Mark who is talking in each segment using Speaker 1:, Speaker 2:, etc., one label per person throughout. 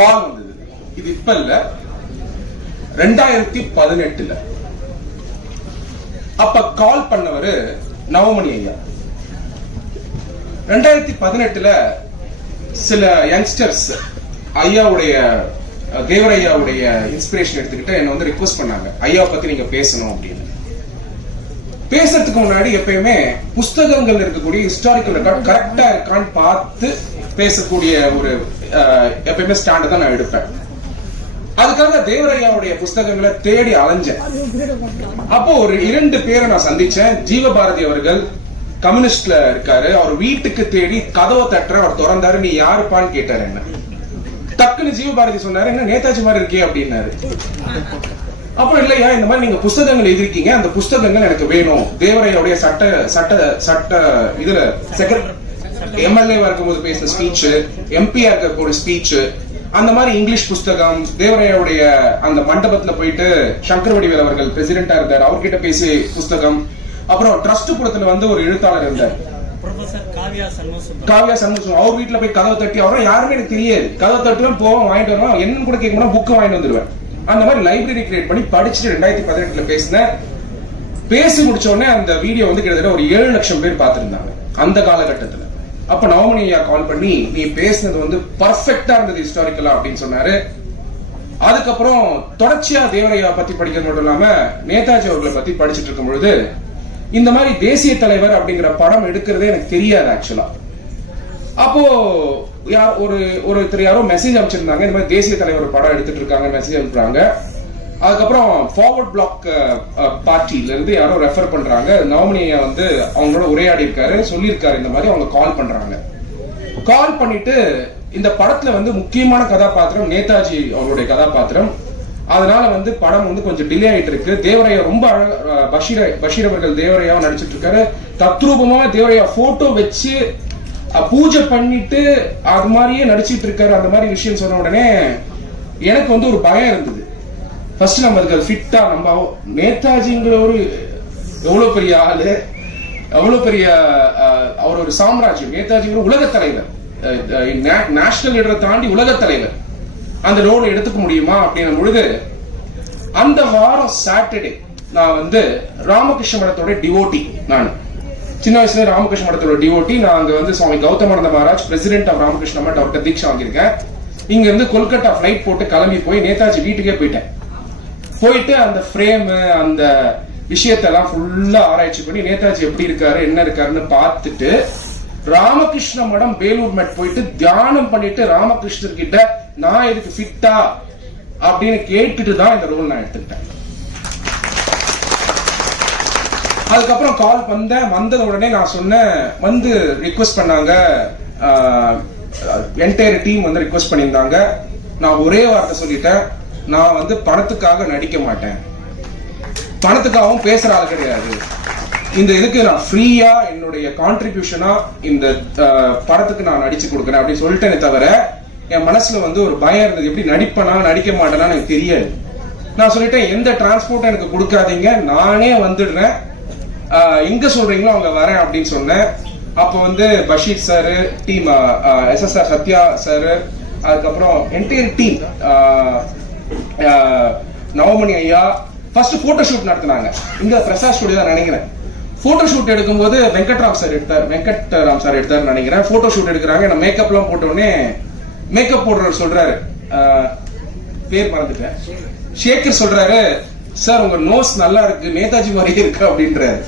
Speaker 1: கால் வந்தது. இது இப்ப இல்ல. ரெண்டாயிரத்தி பதினெட்டுல. அப்ப கால் பண்ணவரு நவமணி ஐயா. ரெண்டாயிரத்தி பதினெட்டுல சில யங்ஸ்டர்ஸ் ஐயாவுடைய தேவரையாவுடைய இன்ஸ்பிரேஷன் எடுத்துக்கிட்டு என்ன வந்து ரிக்வஸ்ட் பண்ணாங்க. ஐயாவை பத்தி நீங்க பேசணும் அப்படின்னு. பேசுறதுக்கு முன்னாடி எப்பயுமே புஸ்தகங்கள் இருக்கக்கூடிய ஹிஸ்டாரிக்கல் ரெக்கார்ட் கரெக்டா இருக்கான்னு பார்த்து பேசக்கூடிய ஒரு எப்பயுமே ஸ்டாண்ட் தான் நான் எடுப்பேன். அதுக்காக தேவரையாவுடைய புஸ்தகங்களை தேடி அலைஞ்சேன். அப்போ ஒரு இரண்டு பேரை நான் சந்திச்சேன். ஜீவபாரதி அவர்கள் கம்யூனிஸ்ட்ல இருக்காரு. அவர் வீட்டுக்கு தேடி கதவை தட்டுற அவர் திறந்தாரு. நீ யாருப்பான்னு கேட்டாரு என்ன? டக்குன்னு ஜீவபாரதி சொன்னாரு என்ன நேதாஜி மாதிரி இருக்கே அப்படின்னாரு. அப்புறம் இல்லையா இந்த மாதிரி நீங்க புஸ்தகங்கள் எழுதிருக்கீங்க அந்த புஸ்தகங்கள் எனக்கு வேணும். தேவரையாவுடைய சட்ட சட்ட சட்ட இதுல செக்ரட்டரி எம்எல்ஏவா இருக்கும்போது பேசின ஸ்பீச் எம்பியா இருக்கக்கூடிய ஸ்பீச் அந்த மாதிரி இங்கிலீஷ் புஸ்தகம் தேவரையாவுடைய அந்த மண்டபத்துல போயிட்டு சங்கர் வடிவேல் அவர்கள் பிரசிடென்டா இருந்தார். அவர்கிட்ட பேசிய புஸ்தகம். அப்புறம் ட்ரஸ்ட் புறத்துல வந்து ஒரு எழுத்தாளர் இருந்தார்.
Speaker 2: காவ்யா சண்முகம்
Speaker 1: அவர் வீட்டுல போய் கதவை தட்டி அவரும் யாருமே எனக்கு தெரியாது. கதவை தட்டுவேன் போவோம் வாங்கிட்டு வருவேன் என்னன்னு கூட கேட்க முடியும் புக்கு வாங்கிட்டு வந்துருவேன். அந்த மாதிரி லைப்ரரி கிரியேட் பண்ணி படிச்சுட்டு ரெண்டாயிரத்தி பதினெட்டுல பேசினேன் பேசி முடிச்ச உடனே அந்த வீடியோ வந்து கிட்டத்தட்ட ஒரு ஏழு லட்சம் பேர் பார்த்திருந்தாங்க. அந்த காலகட்டத்துல. அப்ப நவமணி ஐயா கால் பண்ணி நீ பேசினது வந்து பர்ஃபெக்டா இருந்தது ஹிஸ்டாரிக்கலா அப்படின்னு சொன்னாரு. அதுக்கப்புறம் தொடர்ச்சியா தேவரையா பத்தி படிக்கிறது மட்டும் இல்லாம நேதாஜி அவர்களை பத்தி படிச்சுட்டு இருக்கும் பொழுது இந்த மாதிரி தேசிய தலைவர் அப்படிங்கிற படம் எடுக்கிறதே எனக்கு தெரியாது ஆக்சுவலா அப்போ யார் ஒரு ஒருத்தர் யாரோ மெசேஜ் அனுப்பிச்சிருந்தாங்க இந்த மாதிரி தேசிய தலைவர் படம் எடுத்துட்டு இருக்காங்க மெசேஜ் அனுப்புறாங்க. அதுக்கப்புறம் ஃபார்வர்ட் பிளாக் பார்ட்டில இருந்து யாரோ ரெஃபர் பண்றாங்க. நவமினியை வந்து அவங்களோட உரையாடி இருக்காரு சொல்லியிருக்காரு இந்த மாதிரி அவங்க கால் பண்றாங்க. கால் பண்ணிட்டு இந்த படத்துல வந்து முக்கியமான கதாபாத்திரம் நேதாஜி அவருடைய கதாபாத்திரம். அதனால வந்து படம் வந்து கொஞ்சம் டிலே ஆயிட்டு இருக்கு தேவரையா ரொம்ப பஷீர பஷீர் அவர்கள் தேவரையாவை நடிச்சிட்டு இருக்காரு தத்ரூபமா தேவரையா போட்டோ வச்சு பூஜை பண்ணிட்டு அது மாதிரியே நடிச்சிட்டு இருக்காரு அந்த மாதிரி விஷயம் சொன்ன உடனே எனக்கு வந்து ஒரு பயம் இருந்தது. ஃபர்ஸ்ட் நம்ம அதுக்கு ஃபிட்டா நம்ம நேதாஜிங்கிற ஒரு எவ்வளவு பெரிய ஆளு எவ்வளவு பெரிய அவர் ஒரு சாம்ராஜ்யம். நேதாஜிங்கிற உலக தலைவர். நேஷனல் லீடரை தாண்டி உலக தலைவர். அந்த ரோலை எடுத்துக்க முடியுமா அப்படின்னும் பொழுது அந்த வாரம் சாட்டர்டே நான் வந்து ராமகிருஷ்ண மடத்தோட டிவோட்டி நான். சின்ன வயசுல ராமகிருஷ்ண மடத்தோட டிவோட்டி நான் அங்க வந்து சுவாமி கௌதமானந்த மகாராஜ் பிரசிடென்ட் ஆஃப் ராமகிருஷ்ண மட் அவர்கிட்ட தீட்சை வாங்கியிருக்கேன். இங்க இருந்து கொல்கட்டா ஃபிளைட் போட்டு கிளம்பி போய் நேதாஜி வீட்டுக்கே போயிட்டேன். போயிட்டு அந்த ஃப்ரேம் அந்த விஷயத்தெல்லாம் ஃபுல்லா ஆராய்ச்சி பண்ணி நேதாஜி எப்படி இருக்காரு என்ன இருக்காருன்னு பார்த்துட்டு ராமகிருஷ்ண மடம் வேலூர் மெட் போயிட்டு தியானம் பண்ணிட்டு ராமகிருஷ்ணர் கிட்ட நான் இதுக்கு ஃபிட்டா அப்படின்னு கேட்டுட்டு தான் இந்த ரோல் நான் எடுத்துக்கிட்டேன். அதுக்கப்புறம் கால் வந்தேன் வந்தது உடனே நான் சொன்னேன் வந்து ரிக்வெஸ்ட் பண்ணாங்க என்டையர் டீம் வந்து ரிக்வஸ்ட் பண்ணியிருந்தாங்க. நான் ஒரே வார்த்தை சொல்லிட்டேன். நான் வந்து பணத்துக்காக நடிக்க மாட்டேன். பணத்துக்காகவும் பேசுற ஆள் கிடையாது. இந்த இதுக்கு நான் ஃப்ரீயா என்னுடைய கான்ட்ரிபியூஷனா இந்த படத்துக்கு நான் நடிச்சு கொடுக்குறேன் அப்படின்னு சொல்லிட்டேனே தவிர என் மனசுல வந்து ஒரு பயம் இருந்தது எப்படி நடிப்பனா நடிக்க மாட்டேனா எனக்கு தெரியாது. நான் சொல்லிட்டேன் எந்த டிரான்ஸ்போர்ட்டும் எனக்கு கொடுக்காதீங்க நானே வந்துடுறேன். ஆஹ் எங்க சொல்றீங்களோ அவங்க வரேன் அப்படின்னு சொன்னேன். அப்போ வந்து Basheer sir team SSR Sathya sir அதுக்கப்புறம் என்டையர் டீம் நவமணி ஐயா ஃபர்ஸ்ட் போட்டோ ஷூட் நடத்தினாங்க. இங்க பிரசாத் ஸ்டுடியோ தான் நினைக்கிறேன். போட்டோ ஷூட் எடுக்கும்போது வெங்கட்ராம் சார் எடுத்தார். வெங்கட் ராம் சார் எடுத்தார் நினைக்கிறேன். போட்டோ ஷூட் எடுக்கிறாங்க நான் மேக்கப்லாம் போட்ட மேக்கப் போடுறவர் சொல்றாரு. பேர் மறந்துட்டேன். ஷேகர் சொல்றாரு சார் உங்க நோஸ் நல்லா இருக்கு. நேதாஜி மாதிரியே இருக்கு அப்படின்றாரு.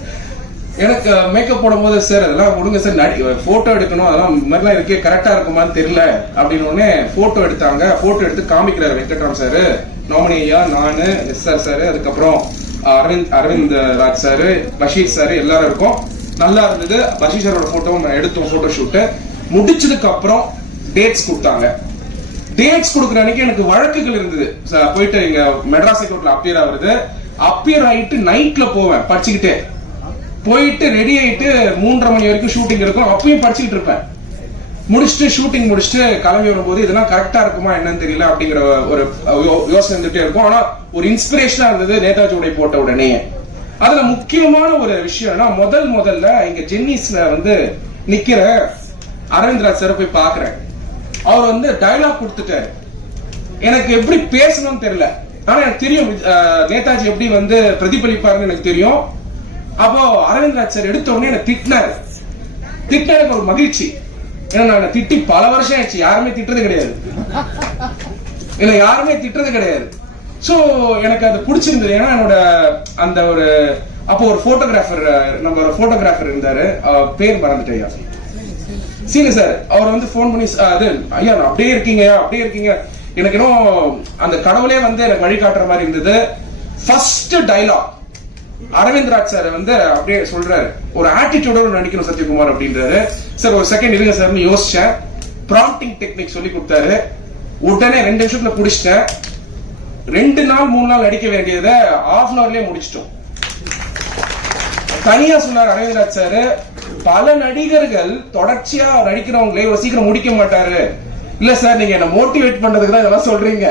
Speaker 1: எனக்கு மேக்கப் போடும்போது சார் அதெல்லாம் விடுங்க சார் நடி போட்டோ எடுக்கணும். அதெல்லாம் மாதிரிலாம் இருக்கே. கரெக்டா இருக்குமான்னு தெரியல. அப்படின்னு உடனே போட்டோ எடுத்தாங்க. போட்டோ எடுத்து காமிக்கிறாரு வெங்கட்ராம் சார் நோமனி ஐயா நானு எஸ்ஆர் சார் அதுக்கப்புறம் அரவிந்த் அரவிந்த் ராஜ் சார் பஷீர் சார் எல்லாரும் இருக்கும். நல்லா இருந்தது. பஷீர் சாரோட போட்டோவும் நான் எடுத்தோம் போட்டோ ஷூட்டு முடிச்சதுக்கு அப்புறம் டேட்ஸ் கொடுத்தாங்க. டேட்ஸ் கொடுக்குற அன்னைக்கு எனக்கு வழக்குகள் இருந்தது. போயிட்டு இங்க மெட்ராஸ் கோர்ட்ல அப்பியர் ஆகுறது. அப்பியர் ஆகிட்டு நைட்ல போவேன் படிச்சுக்கிட்டே. போயிட்டு ரெடி ஆயிட்டு மூன்றரை மணி வரைக்கும் ஷூட்டிங் இருக்கும். அப்பயும் படிச்சுக்கிட்டு இருப்பேன். முடிச்சுட்டு ஷூட்டிங் முடிச்சுட்டு கிளம்பி வரும்போது இதெல்லாம் கரெக்டா இருக்குமா என்னன்னு தெரியல அப்படிங்கிற ஒரு யோ- யோசனை இருந்துட்டே இருக்கும். ஆனா ஒரு இன்ஸ்பிரேஷனா இருந்தது நேதாஜி உடை போட்ட உடனே அதுல முக்கியமான ஒரு விஷயம்னா முதல் முதல்ல இங்க ஜென்னிஸ்ல வந்து நிக்கிற அரவிந்த் சார் போய் பாக்குறேன் அவர் வந்து டயலாக் கொடுத்துட்டாரு. எனக்கு எப்படி பேசணும்னு தெரியல. ஆனா எனக்கு தெரியும் நேதாஜி எப்படி வந்து பிரதிபலிப்பாருன்னு எனக்கு தெரியும். அப்போ அரவிந்த்ராஜ் சார் எடுத்த உடனே எனக்கு திட்டினாரு. திட்ட எனக்கு ஒரு மகிழ்ச்சி. ஏன்னா நான் திட்டி பல வருஷம் ஆயிடுச்சு யாருமே திட்டுறது கிடையாது. என்ன யாருமே திட்டுறது கிடையாது. சோ எனக்கு அது பிடிச்சிருந்தது. ஏன்னா என்னோட அந்த ஒரு அப்போ ஒரு போட்டோகிராஃபர் நம்ம ஒரு போட்டோகிராஃபர் இருந்தாரு. பேர் மறந்துட்டேன் ஐயா. சீனு சார் அவர் வந்து ஃபோன் பண்ணி அது ஐயா அப்படியே இருக்கீங்க அப்படியே இருக்கீங்க. எனக்கு இன்னும் அந்த கடவுளே வந்து எனக்கு வழிகாட்டுற மாதிரி இருந்தது. First dialogue Aravind Raj sir வந்து அப்படியே சொல்றாரு. ஒரு ஆட்டிடியூடோட நடிக்கணும் சத்யகுமார் அப்படின்றாரு. சார் ஒரு செகண்ட் இருங்க சார்னு யோசிச்சேன். ப்ராம்ப்டிங் டெக்னிக் சொல்லி கொடுத்தாரு. உடனே ரெண்டு நிமிஷத்துல புடிச்சிட்டேன். ரெண்டு நாள் மூணு நாள் நடிக்க வேண்டியதை ஆஃப் அன் அவர்லயே முடிச்சிட்டோம். தனியா சொன்னார் அரவிந்த்ராஜ் சார் பல நடிகர்கள் தொடர்ச்சியா நடிக்கிறவங்களே ஒரு சீக்கிரம் முடிக்க மாட்டாரு. இல்ல சார் நீங்க என்ன மோட்டிவேட் பண்றதுக்கு தான் இதெல்லாம் சொல்றீங்க.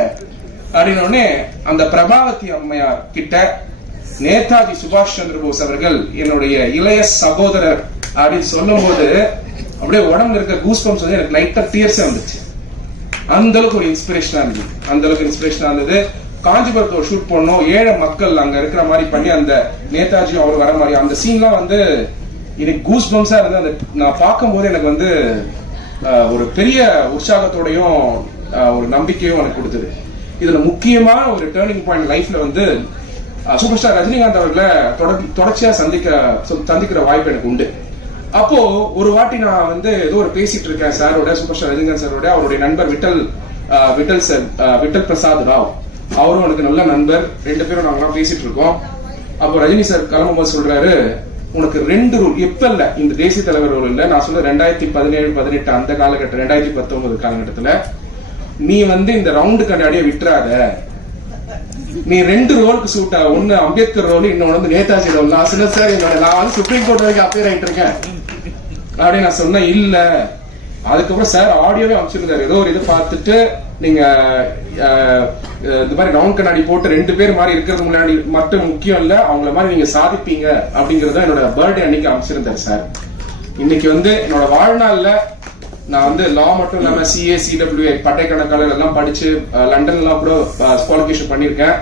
Speaker 1: அப்படின்னு உடனே அந்த பிரபாவதி அம்மையார் கிட்ட நேதாஜி சுபாஷ் சந்திர போஸ் அவர்கள் என்னுடைய இளைய சகோதரர் அப்படின்னு சொல்லும்போது அப்படியே உடம்புல இருக்க கூஸ் பம்ப்ஸ் வந்து எனக்கு லைட்டா டியர்ஸே வந்துச்சு. அந்த அளவுக்கு ஒரு இன்ஸ்பிரேஷனா இருந்தது. அந்த அளவுக்கு இன்ஸ்பிரேஷனா இருந்தது. காஞ்சிபுரத்தை ஒரு ஷூட் பண்ணோம் ஏழை மக்கள் அங்க இருக்கிற மாதிரி பண்ணி அந்த நேதாஜியும் அவர் வர மாதிரி. அந்த சீன்லாம் வந்து எனக்கு கூஸ் பம்ஸா இருந்தது. அந்த நான் பார்க்கும்போது எனக்கு வந்து ஒரு பெரிய உற்சாகத்தோடையும் ஒரு நம்பிக்கையும் எனக்கு கொடுத்தது. இதுல முக்கியமான ஒரு டேர்னிங் பாயிண்ட் லைஃப்ல வந்து சூப்பர் ஸ்டார் ரஜினிகாந்த் அவர்களை தொடர்ச்சியா சந்திக்க சந்திக்கிற வாய்ப்பு எனக்கு உண்டு. அப்போ ஒரு வாட்டி நான் வந்து ஏதோ ஒரு பேசிட்டு இருக்கேன் சாரோட சூப்பர் ஸ்டார் ரஜினிகாந்த் சாரோட அவருடைய நண்பர் விட்டல் விட்டல் சார் விட்டல் பிரசாத் ராவ். அவரும் எனக்கு நல்ல நண்பர். ரெண்டு பேரும் நாங்களாம் பேசிட்டு இருக்கோம். அப்போ ரஜினி சார் கிளம்பும்போது சொல்றாரு உனக்கு ரெண்டு ரூல் இப்ப இல்ல. இந்த தேசிய தலைவர் ரூல் இல்ல. நான் சொல்ல ரெண்டாயிரத்தி பதினேழு பதினெட்டு அந்த காலகட்டம் ரெண்டாயிரத்தி பத்தொன்பது காலகட்டத்துல. நீ வந்து இந்த ரவுண்டு கண்ணாடியை விட்டுறாத. நீ ரெண்டு ரோலுக்கு சூட் ஆகும் ஒண்ணு அம்பேத்கர் ரோல் இன்னொன்னு வந்து நேதாஜி ரோல். நான் சொன்னேன் சார் என்னோட நான் வந்து சுப்ரீம் கோர்ட் வரைக்கும் அப்பேர் ஆயிட்டு இருக்கேன். அப்படின்னு நான் சொன்னேன் இல்ல. அதுக்கப்புறம் சார் ஆடியோவே அமைச்சிருந்தாரு ஏதோ ஒரு இது பார்த்துட்டு நீங்க இந்த மாதிரி ரவுண்ட் கண்ணாடி போட்டு ரெண்டு பேர் மாதிரி இருக்கிறது முன்னாடி மட்டும் முக்கியம் இல்ல அவங்கள மாதிரி நீங்க சாதிப்பீங்க அப்படிங்கறத என்னோட பர்த்டே அன்னைக்கு அமைச்சிருந்தாரு சார் இன்னைக்கு வந்து என்னோட வாழ்நாள்ல நான் வந்து லா மட்டும் இல்லாம சிஏ சிடபிள்யூ பட்டைக்கணக்காளர் எல்லாம் படிச்சு லண்டன்லாம் கூட குவாலிஃபிகேஷன் பண்ணிருக்கேன்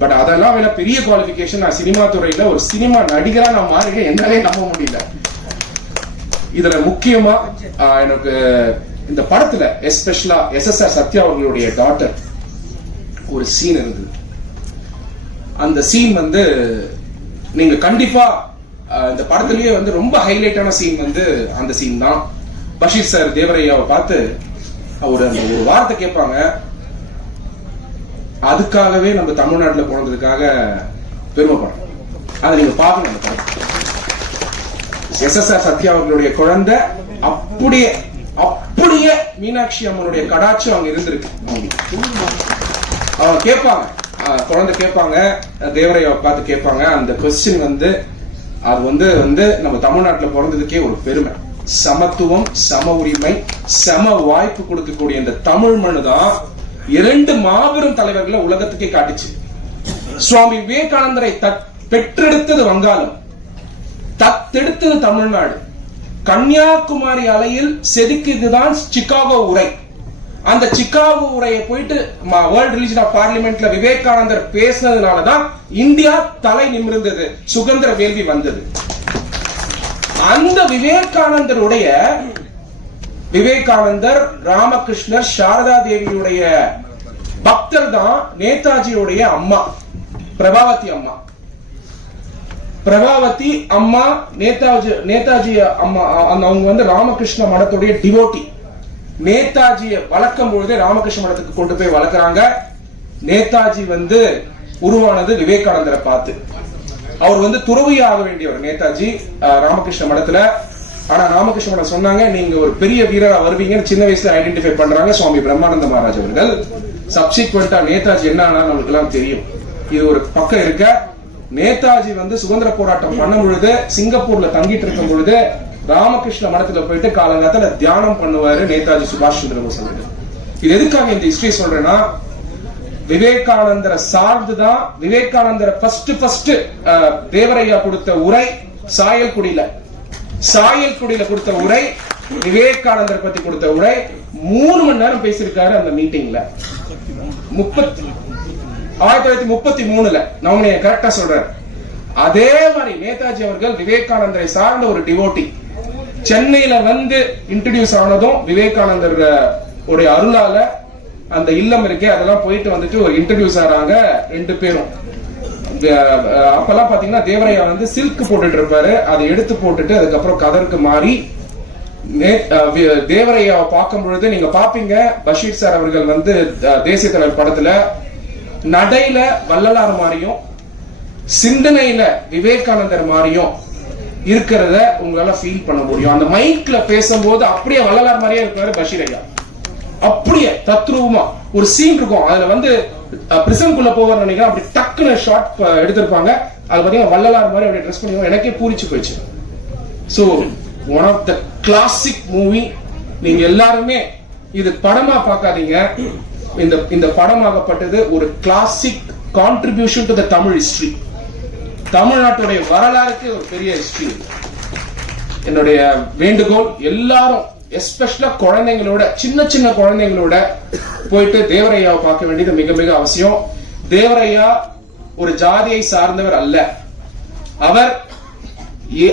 Speaker 1: பட் அதெல்லாம் வேணா பெரிய குவாலிஃபிகேஷன் நான் சினிமா துறையில ஒரு சினிமா நடிகரா நான் மாறிக்க என்னாலே நம்ப முடியல. இதுல முக்கியமா எனக்கு இந்த படத்துல எஸ்பெஷலா எஸ் எஸ் ஆர் சத்யா அவர்களுடைய டாட்டர் ஒரு சீன் இருந்தது. அந்த சீன் வந்து நீங்க கண்டிப்பா இந்த படத்துலயே வந்து ரொம்ப ஹைலைட்டான சீன் வந்து அந்த சீன் தான். பஷீர் சார் தேவரையாவை பார்த்து அவர் அந்த ஒரு வார்த்தை கேட்பாங்க. அதுக்காகவே நம்ம தமிழ்நாட்டில் போனதுக்காக பெருமைப்படுறோம் அதை நீங்க பார்க்கணும் அந்த படம். எஸ்எஸ்ஆர் சத்யா அவர்களுடைய குழந்தை அப்படியே அப்படியே மீனாட்சி அம்மனுடைய கடாட்சம் அங்க இருந்திருக்கு. அவங்க கேட்பாங்க. குழந்தை கேட்பாங்க. தேவரையாவை பார்த்து கேட்பாங்க. அந்த கொஸ்டின் வந்து அது வந்து வந்து நம்ம தமிழ்நாட்டில் பிறந்ததுக்கே ஒரு பெருமை. சமத்துவம் சம உரிமை சம வாய்ப்பு கொடுக்கக்கூடிய இந்த தமிழ் மனு தான் இரண்டு மாபெரும் தலைவர்களை உலகத்துக்கே காட்டுச்சு. சுவாமி விவேகானந்தரை பெற்றெடுத்தது வங்காளம் தத்தெடுத்தது தமிழ்நாடு. கன்னியாகுமரி அலையில் செதுக்கியதுதான் சிகாகோ உரை. அந்த சிகாகோ உரையை போயிட்டு வேர்ல்ட் ரிலிஜன் ஆஃப் பார்லிமெண்ட்ல விவேகானந்தர் பேசினதுனாலதான் இந்தியா தலை நிமிர்ந்தது சுதந்திர வேள்வி வந்தது. அந்த விவேகானந்தருடைய விவேகானந்தர் ராமகிருஷ்ணர் சாரதா தேவியுடைய பக்தர் தான் நேதாஜியுடைய அம்மா பிரபாவதி அம்மா. பிரபாவதி அம்மா நேதாஜி நேதாஜி அம்மா அவங்க வந்து ராமகிருஷ்ண மடத்துடைய டிவோட்டி நேதாஜியை வளர்க்கும் பொழுதே ராமகிருஷ்ண மடத்துக்கு கொண்டு போய் வளர்க்குறாங்க. நேதாஜி வந்து உருவானது விவேகானந்தரை பார்த்து. அவர் வந்து துறவியாக ஆக வேண்டியவர் நேதாஜி ராமகிருஷ்ண மடத்துல. ஆனா ராமகிருஷ்ண மடம் சொன்னாங்க நீங்க ஒரு பெரிய வீரரா வருவீங்கன்னு சின்ன வயசுல ஐடென்டிஃபை பண்றாங்க சுவாமி பிரம்மானந்த மகாராஜ் அவர்கள். சப்சிக்வெண்டா நேதாஜி என்ன ஆனாலும் நம்மளுக்கு எல்லாம் தெரியும். இது ஒரு பக்கம் இருக்க நேதாஜி வந்து சுதந்திர போராட்டம் பண்ணும் பொழுது சிங்கப்பூர்ல தங்கிட்டு இருக்கும் பொழுது ராமகிருஷ்ண மடத்துல போயிட்டு காலங்காலத்துல தியானம் பண்ணுவாரு நேதாஜி சுபாஷ் சந்திர போஸ் அவர்கள். இது எதுக்காக இந்த ஹிஸ்டரி சொல்றேன்னா விவேகானந்தரை சார்ந்துதான் விவேகானந்தரை ஃபர்ஸ்ட் ஃபர்ஸ்ட் தேவரையா கொடுத்த உரை சாயல்குடியில. சாயல்குடியில கொடுத்த உரை விவேகானந்தர் பத்தி கொடுத்த உரை மூணு மணி நேரம் பேசியிருக்காரு அந்த மீட்டிங்ல முப்பத்தி ஆயிரத்தி தொள்ளாயிரத்தி முப்பத்தி மூணுல நான் உங்களை கரெக்டா சொல்றேன் அதே மாதிரி நேதாஜி அவர்கள் விவேகானந்தரை சார்ந்த ஒரு டிவோட்டி சென்னையில வந்து இன்ட்ரடியூஸ் ஆனதும் விவேகானந்தர் உடைய அருளால அந்த இல்லம் இருக்கே அதெல்லாம் போயிட்டு வந்துட்டு ஒரு இன்டர்வியூஸ் ஆறாங்க ரெண்டு பேரும். அப்பெல்லாம் பாத்தீங்கன்னா தேவரையா வந்து சில்க் போட்டுட்டு இருப்பாரு. அதை எடுத்து போட்டுட்டு அதுக்கப்புறம் கதருக்கு மாறி நே- தேவரையாவை பார்க்கும் பொழுது நீங்க பாப்பீங்க பஷீர் சார் அவர்கள் வந்து தேசிய தலைவர் படத்துல நடையில வள்ளலார் மாதிரியும் சிந்தனையில விவேகானந்தர் மாதிரியும் இருக்கிறத உங்களால ஃபீல் பண்ண முடியும். அந்த மைக்ல பேசும்போது அப்படியே வள்ளலார் மாதிரியே இருப்பாரு பஷீர் ஐயா. அப்படியே தத்ரூபமா ஒரு சீன் இருக்கும். அதுல வந்து பிரிசன்குள்ள போவார் நினைக்கிறேன். அப்படி டக்குன்னு ஷார்ட் எடுத்திருப்பாங்க. அது பாத்தீங்கன்னா வள்ளலார் மாதிரி அப்படி ட்ரெஸ் பண்ணி எனக்கே பூரிச்சு போயிடுச்சு. So one of the classic movie நீங்க எல்லாருமே இது படமா பார்க்காதீங்க. இந்த இந்த படமாகப்பட்டது ஒரு classic contribution to the Tamil history தமிழ்நாட்டுடைய வரலாறுக்கு ஒரு பெரிய ஹிஸ்டரி என்னுடைய வேண்டுகோள் எல்லாரும் எஸ்பெஷலா குழந்தைங்களோட சின்ன சின்ன குழந்தைங்களோட போயிட்டு தேவரையாவை பார்க்க வேண்டியது மிக மிக அவசியம். தேவரையா ஒரு ஜாதியை சார்ந்தவர் அல்ல. அவர்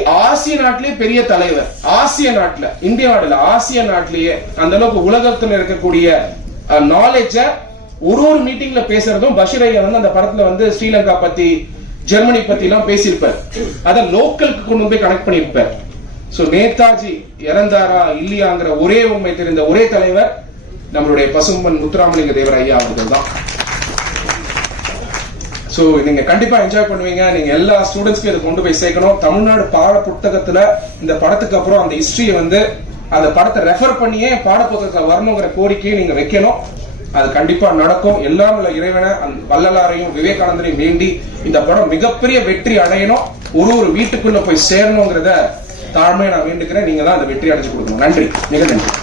Speaker 1: ஆசிய நாட்டிலேயே பெரிய தலைவர். ஆசிய நாட்டுல இந்திய நாடுல ஆசிய நாட்டிலேயே அந்த அளவுக்கு உலகத்துல இருக்கக்கூடிய நாலேஜ ஒரு ஒரு மீட்டிங்ல பேசுறதும் பஷீர் ஐயா வந்து அந்த படத்துல வந்து ஸ்ரீலங்கா பத்தி ஜெர்மனி பத்தி எல்லாம் பேசியிருப்பார். அதை லோக்கலுக்கு கொண்டு போய் கனெக்ட் பண்ணியிருப்பார். ஸோ நேதாஜி இறந்தாரா இல்லையாங்கிற ஒரே உண்மை தெரிந்த ஒரே தலைவர் நம்மளுடைய பசும்பன் முத்துராமலிங்க தேவர் ஐயா அவர்கள் தான். ஸோ நீங்க கண்டிப்பா என்ஜாய் பண்ணுவீங்க. நீங்க எல்லா ஸ்டூடெண்ட்ஸ்க்கும் இதை கொண்டு போய் சேர்க்கணும். தமிழ்நாடு பாட புத்தகத்துல இந்த படத்துக்கு அப்புறம் அந்த ஹிஸ்டரியை வந்து அந்த படத்தை ரெஃபர் பண்ணியே பாட புத்தகத்துல வரணுங்கிற கோரிக்கையை நீங்க வைக்கணும். அது கண்டிப்பா நடக்கும். எல்லாம் உள்ள இறைவனை அந்த வள்ளலாரையும் விவேகானந்தரையும் வேண்டி இந்த படம் மிகப்பெரிய வெற்றி அடையணும். ஒரு ஒரு வீட்டுக்குள்ள போய் சேரணுங்கிறத தாழ்மையை நான் வேண்டுக்கிறேன் நீங்க தான் அந்த வெற்றி அடைச்சு கொடுக்கணும். நன்றி. மிக நன்றி.